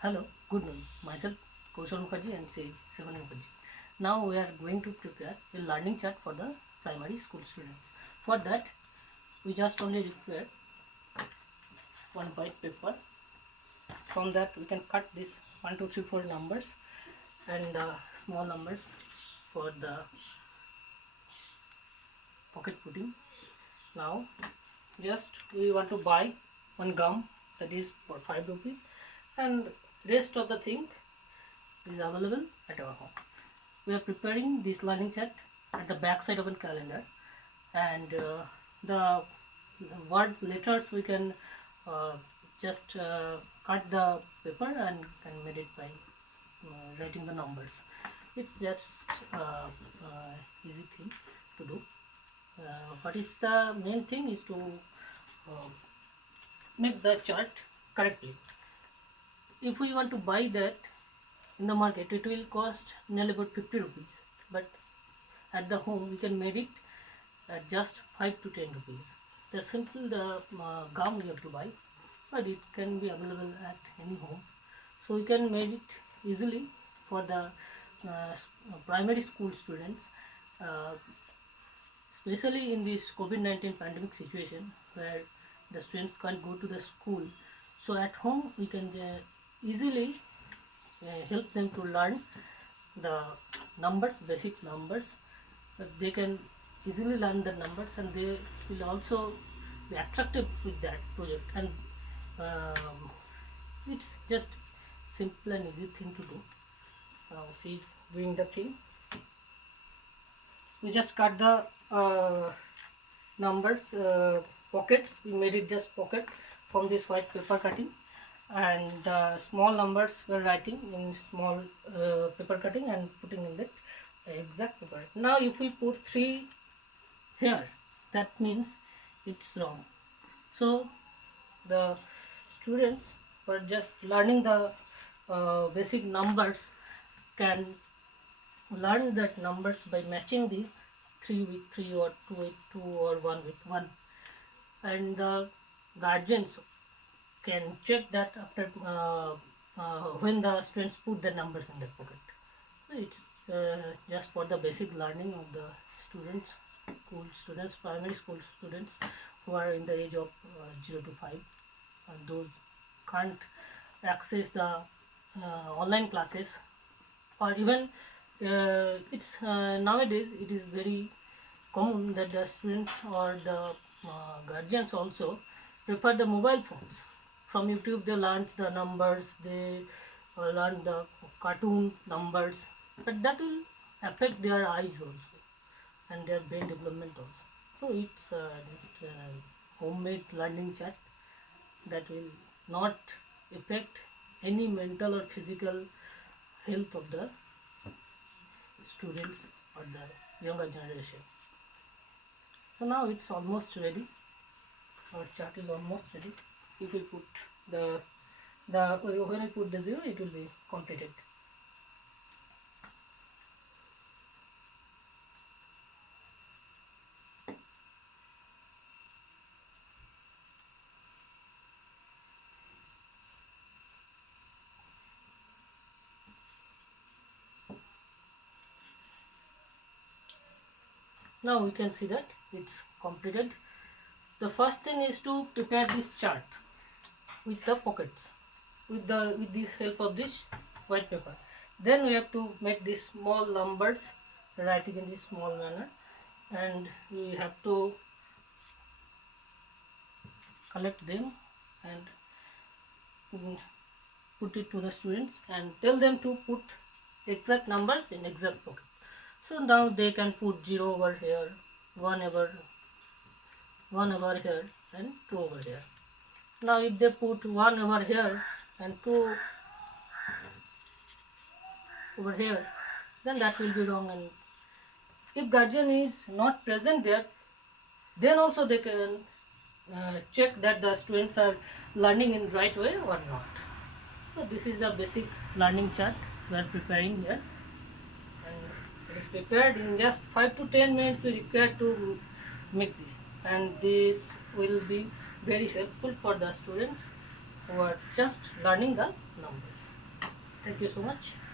Hello, good morning. Myself Kaushal Mukherjee and Sage Sevan Mukherjee. Now we are going to prepare a learning chart for the primary school students. For that, we just only require one white paper. From that, we can cut this 1, 2, 3, 4 numbers and small numbers for the pocket putting. Now, just we want to buy one gum that is for 5 rupees, and rest of the thing is available at our home. We are preparing this learning chart at the back side of a calendar, and the word letters we can uh, just cut the paper and can made it by writing the numbers. It's just easy thing to do. What is the main thing is to uh, make the chart correctly. If we want to buy that in the market, it will cost nearly about 50 rupees, but at the home we can make it at just 5 to 10 rupees. The simple gum we have to buy, but it can be available at any home, so we can make it easily for the primary school students, uh, especially in this COVID-19 pandemic situation where the students can't go to the school. So at home we can easily help them to learn the numbers, basic numbers. They can easily learn the numbers, and they will also be attractive with that project. And it's just simple and easy thing to do. Now she's doing the thing. We just cut the numbers, pockets. We made it just pocket from this white paper cutting, and the small numbers we're writing in small paper cutting and putting in that exact paper. Now if we put 3 here, that means it's wrong. So the students who are just learning the basic numbers can learn that numbers by matching these 3 with 3 or 2 with 2 or 1 with 1, and the guardians can check that after when the students put the numbers in the pocket. So it's just for the basic learning of the students, school students, primary school students who are in the age of 0 to 5, and those can't access the online classes, or even it's nowadays it is very common that the students or the guardians also prefer the mobile phones. From YouTube they learn the numbers, they learn the cartoon numbers, but that will affect their eyes also and their brain development also. So it's just homemade learning chart that will not affect any mental or physical health of the students or the younger generation. So now it's almost ready. Our chart is almost ready. If we put the when I put the 0, it will be completed. Now we can see that it's completed. The first thing is to prepare this chart with the pockets, with this help of this white paper. Then we have to make these small numbers, writing in this small manner, and we have to collect them and put it to the students and tell them to put exact numbers in exact pocket. So now they can put 0 over here, 1 over here, and 2 over here. Now if they put 1 over here and 2 over here, then that will be wrong. And if guardian is not present there, then also they can check that the students are learning in right way or not. So this is the basic learning chart we are preparing here, and it is prepared in just 5 to 10 minutes we require to make this, and this will be very helpful for the students who are just learning the numbers. Thank you so much.